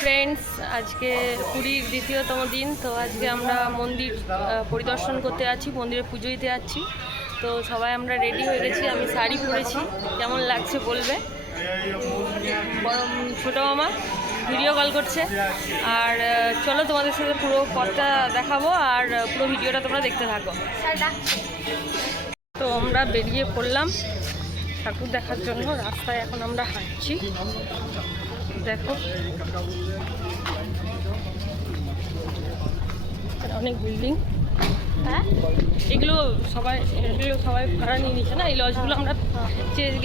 Friends, আজকে পুরীর দ্বিতীয়তম দিন। তো আজকে আমরা মন্দির পরিদর্শন করতে যাচ্ছি, মন্দিরে পুজো দিতে যাচ্ছি। তো সবাই আমরা রেডি হয়ে গেছি। আমি শাড়ি পরেছি, কেমন লাগছে বলবে। ছোটো মামা ভিডিও কল করছে। আর চলো তোমাদের সাথে পুরো পথটা দেখাবো, আর পুরো ভিডিওটা তোমরা দেখতে থাকো। তো আমরা বেরিয়ে পড়লাম ঠাকুর দেখার জন্য। রাস্তায় এখন আমরা হাঁটছি, দেখো অনেক বিল্ডিং। হ্যাঁ, এগুলো সবাই ভাড়া নিয়ে নিচ্ছে না। এই লজগুলো আমরা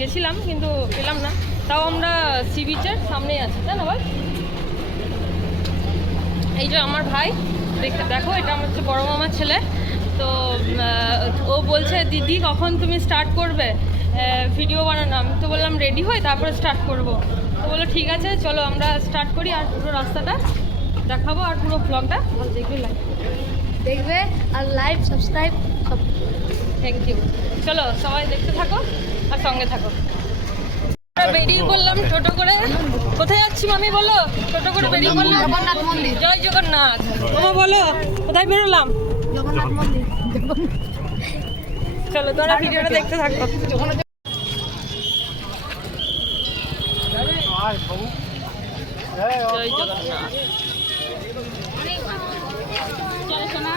গেছিলাম কিন্তু পেলাম না। তাও আমরা সি বিচের সামনেই আছি, তাই না ভাই? এই যে আমার ভাই, দেখো এটা আমার হচ্ছে বড় মামার ছেলে। তো ও বলছে দিদি কখন তুমি স্টার্ট করবে ভিডিও বানানো। আমি তো বললাম রেডি হই তারপরে স্টার্ট করব। তো বললো ঠিক আছে চলো আমরা স্টার্ট করি, আর পুরো রাস্তাটা দেখাবো, আর পুরো ব্লগটা দেখবে আর লাইভ সাবস্ক্রাইব সব। Thank you. চলো সবাই দেখতে থাকো আর সঙ্গে থাকো। আমরা বেরিয়ে পড়লাম টোটো করে। কোথায় যাচ্ছি মামি বলো? টোটো করে বেরিয়ে পড়লাম জগন্নাথ মন্দির। জয় জগন্নাথ। মামা বলো কোথায় বেরোলাম? জগন্নাথ মন্দির। চলো তোমরা ভিডিওটা দেখতে থাকো। জয় জগন্নাথ। চলো সোনা।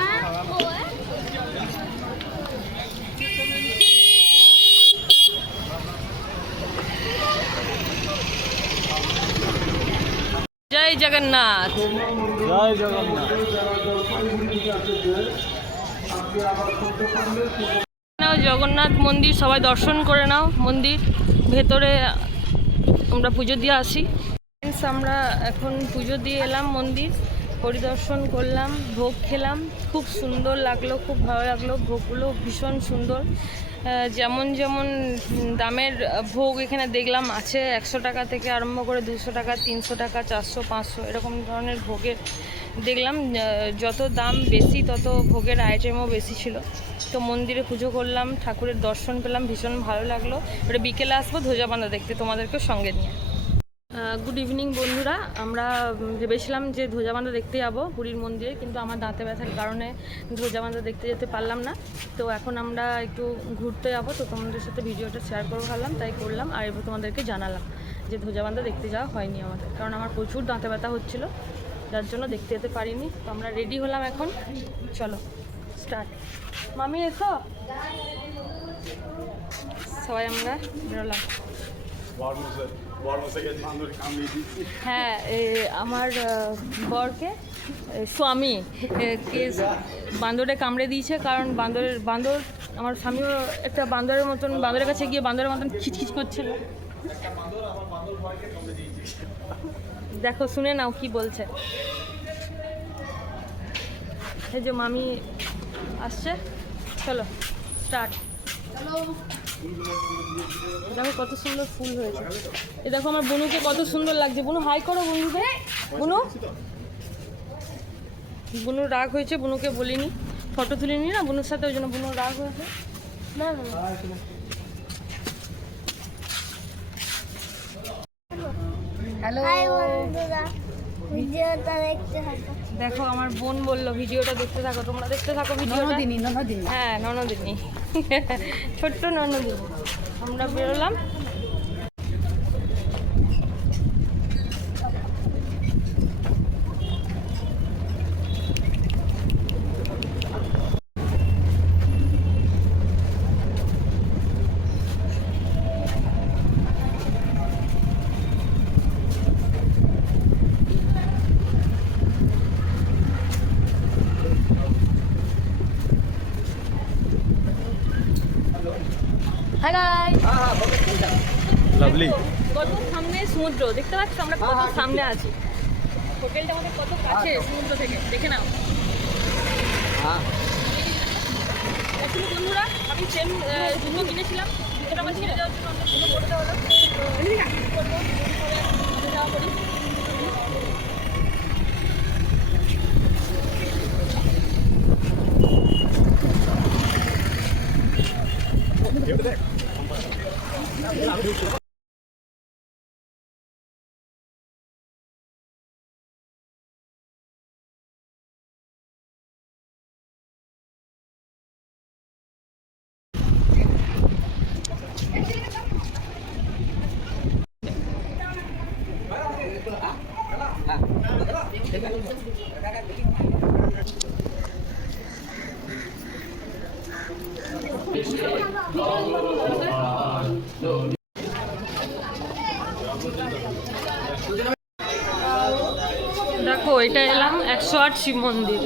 জয় জগন্নাথ। জয় জগন্নাথ। নাও জগন্নাথ মন্দির, সবাই দর্শন করে নাও। মন্দির ভেতরে আমরা পুজো দিয়ে আসি। আমরা এখন পুজো দিয়ে এলাম, মন্দির পরিদর্শন করলাম, ভোগ খেলাম। খুব সুন্দর লাগলো, খুব ভালো লাগলো। ভোগগুলো ভীষণ সুন্দর। যেমন যেমন দামের ভোগ এখানে দেখলাম আছে, 100 টাকা থেকে আরম্ভ করে 200 টাকা, 300 টাকা, 400, 500 এরকম ধরনের ভোগের দেখলাম। যত দাম বেশি তত ভোগের আইটেমও বেশি ছিল। তো মন্দিরে পুজো করলাম, ঠাকুরের দর্শন পেলাম, ভীষণ ভালো লাগলো। এবারে বিকেলে আসবো ধ্বজাবান্ধা দেখতে তোমাদেরকে সঙ্গে নিয়ে। গুড ইভিনিং বন্ধুরা। আমরা ভেবেছিলাম যে ধ্বজাবান্ধা দেখতে যাবো পুরীর মন্দিরে, কিন্তু আমার দাঁতে ব্যথার কারণে ধ্বজাবান্ধা দেখতে যেতে পারলাম না। তো এখন আমরা একটু ঘুরতে যাবো, তো তোমাদের সাথে ভিডিওটা শেয়ার করবো ভাবলাম, তাই করলাম। আর এবার তোমাদেরকে জানালাম যে ধ্বজাবান্ধা দেখতে যাওয়া হয়নি আমাদের, কারণ আমার প্রচুর দাঁতে ব্যথা হচ্ছিল, যার জন্য দেখতে যেতে পারিনি। তো আমরা রেডি হলাম এখন, চলো স্টার্ট। মামি এসো। সবাই আমরা বেরোলাম। হ্যাঁ, আমার বরকে স্বামী কে বান্দরে কামড়ে দিয়েছে, কারণ বান্দর আমার স্বামীও একটা বান্দরের মতন, বান্দরের কাছে গিয়ে বান্দরের মতন খিচখিচ করছিল। দেখো শুনে নাও কি বলছে। এই যে মামি আসছে, চলো স্টার্ট। দেখো কত সুন্দর ফুল হয়েছে। এই দেখো আমার বুনুকে কত সুন্দর লাগছে। বুনু হাই করো বন্ধুকে। বুনু রাগ হয়েছে, বুনুকে বলিনি, ফটো তুলিনি না বুনুর সাথে, ওই জন্য বুনু রাগ হয়েছে। না না হ্যালো বন্ধুরা, ভিডিওটা দেখতে থাকো। দেখো আমার বোন বললো ভিডিওটা দেখতে থাকো, তোমরা দেখতে থাকো ভিডিওটা। ননদিনী। হ্যাঁ ননদিনী, ছোট্ট ননদিনী। আমরা বেরোলাম। Hi guys. লাভলি। কত সামনে সমুদ্র দেখতে পাচ্ছ, আমরা কত সামনে আছি। হোটেলটা আমাদের কত কাছে সমুদ্র থেকে, দেখে নাও। অ্যাকচুয়ালি বন্ধুরা আমি সেম জুতো কিনেছিলাম, জুতোটা আমার ছেড়ে যাওয়ার জন্য অন্য জুতো পড়তে হলো। যাওয়া করি। দেখো এটা এলাম 108 শিব মন্দির।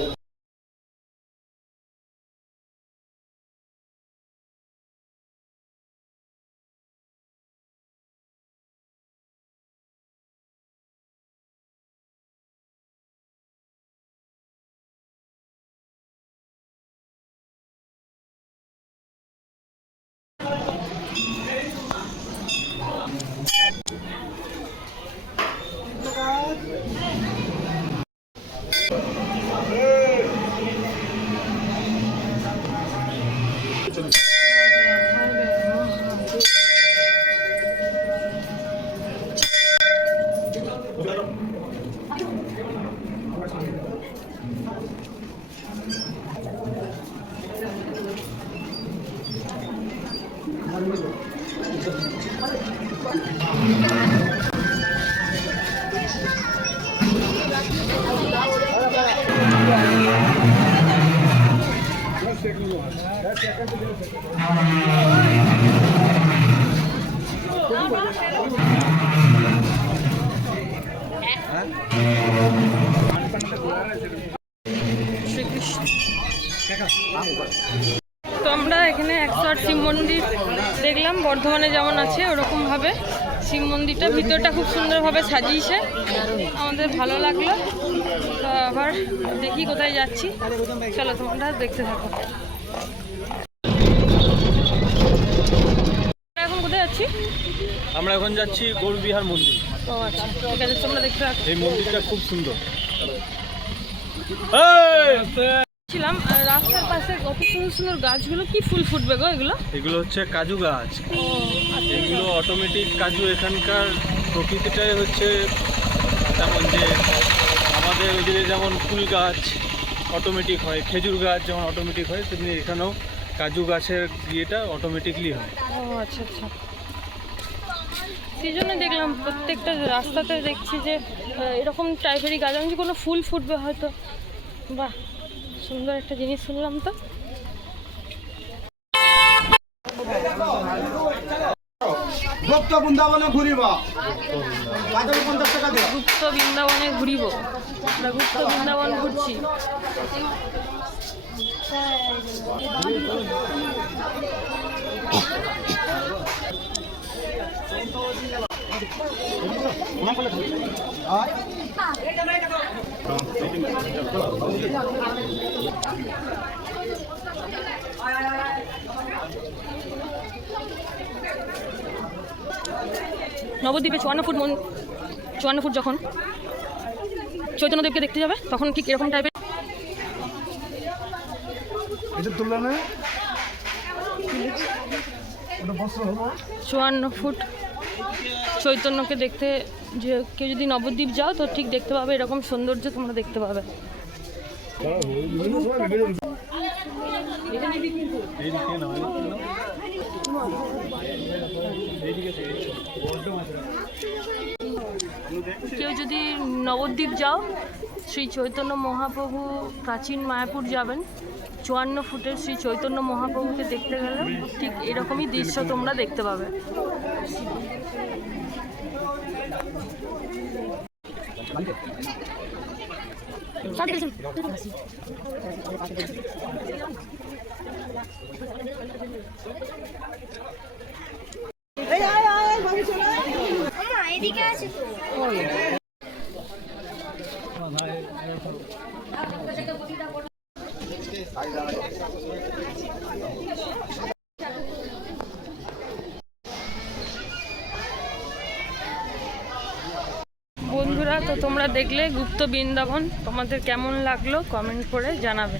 তো আমরা এখানে 108 শিব মন্দির দেখলাম, বর্ধমানে যেমন আছে ওরকমভাবে শিব মন্দিরটা, ভিতরটা খুব সুন্দরভাবে সাজিয়েছে, আমাদের ভালো লাগলো। তো আবার দেখি কোথায় যাচ্ছি, চলো তোমরা দেখতে থাকো। এখন কোথায় যাচ্ছি? আমরা এখন যাচ্ছি গৌরবিহার মন্দির। ও আচ্ছা, ঠিক আছে, তোমরা দেখতে থাকো। এই মন্দিরটা খুব সুন্দর। ছিলাম রাস্তার পাশে কত সুন্দর সুন্দর গাছগুলো, কি ফুল ফুটবে গো এগুলো? এগুলো হচ্ছে কাজু গাছ। ও আচ্ছা, এগুলো অটোমেটিক কাজু। এখানকার প্রকৃতিটাই হচ্ছে তেমন যে আমাদের ওইদিকে যেমন ফুল গাছ অটোমেটিক হয়, খেজুর গাছ যেমন অটোমেটিক হয়, তেমনি এখানেও কাজু গাছের ইয়েটা অটোমেটিকলি হয়। ও আচ্ছা আচ্ছা, সেই জন্য দেখলাম প্রত্যেকটা রাস্তাতে দেখছি যে এরকম টাইপেরই গাছ, আমি কোনো ফুল ফুটবে হয়তো। বাহ, সুন্দর একটা জিনিস শুনলাম তো। গুপ্ত বৃন্দাবনে ঘুরিব 50 টাকা দিও। গুপ্ত বৃন্দাবনে ঘুরিব, আমরা গুপ্ত বৃন্দাবন ঘুরছি। নবদ্বীপে 54 ফুট যখন চৈতন্যদেবকে দেখতে যাবে তখন ঠিক এরকম টাইপের। এটা তুলনা 54 ফুট চৈতন্যকে দেখতে, যে কেউ যদি নবদ্বীপ যাও তো ঠিক দেখতে পাবে, এরকম সৌন্দর্য তোমরা দেখতে পাবে। কেউ যদি নবদ্বীপ যাও, শ্রী চৈতন্য মহাপ্রভু প্রাচীন মায়াপুর যাবেন, 54 ফুটের শ্রী চৈতন্য মহাপ্রভুকে দেখতে গেলে ঠিক এরকমই দৃশ্য তোমরা দেখতে পাবে। এদিকে আছে তো। বন্ধুরা, তো তোমরা দেখলে গুপ্ত বৃন্দাবন, তোমাদের কেমন লাগলো কমেন্ট করে জানাবে।